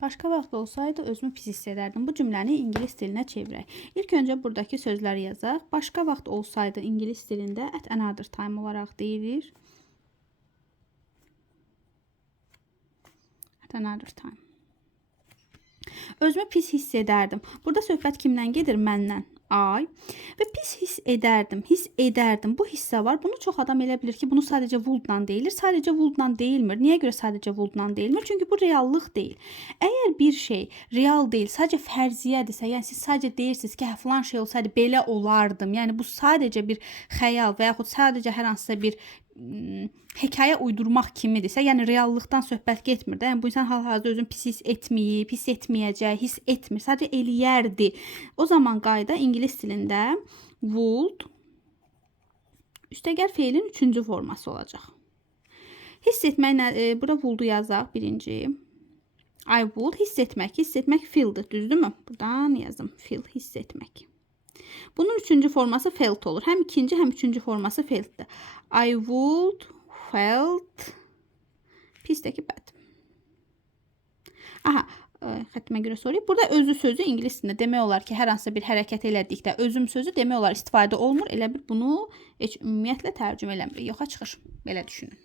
Başka vaxt olsaydı özümü pis hiss edərdim. Bu cümləni ingilis dilinə çevirək. İlk öncə buradakı sözləri yazaq. Başqa vaxt olsaydı ingilis dilində at another time olaraq deyilir. At another time. Özümü pis hiss edərdim. Burada söhbət kimdən gedir? Məndən. I. Və pis hiss edərdim. Bu hissə var. Bunu çox adam elə bilir ki, bunu sadəcə would'dan deyilir. Sadəcə would'dan deyilmir. Niyə görə sadəcə would'dan deyilmir? Çünki bu reallıq deyil. Əgər bir şey real deyil, sadəcə fərziyyədirsə, yəni siz sadəcə deyirsiniz ki, falan şey olsaydı belə olardım. Yəni bu sadəcə bir xəyal və yaxud sadəcə hər hansısa bir hekayə uydurmaq kimidirsə, yəni reallıqdan söhbət getmir də. Yəni bu insan hal-hazırda özünü pis hiss etməyib, hiss etməyəcək, hiss etmir, sadəcə eləyərdi. O zaman qayda ingilis dilində would üstəgəl feilin 3-cü forması olacaq. Hiss etməklə bura would'u yazaq birinci. I would hiss etmək feel'dir, düzdürmü? Buradan yazım, feel, hiss etmək. Bunun 3-cü forması felt olur. Həm ikinci, həm 3-cü forması feltdir. I would felt pisdəki bad. Aha, xəttimə görə sorayım. Burada özü sözü ingilis dilində demək olar ki, hər hansısa bir hərəkət elədikdə özüm sözü demək olar istifadə olmur. Elə bir bunu heç ümumiyyətlə tərcümə eləmir. Yoxa çıxır. Belə düşünün.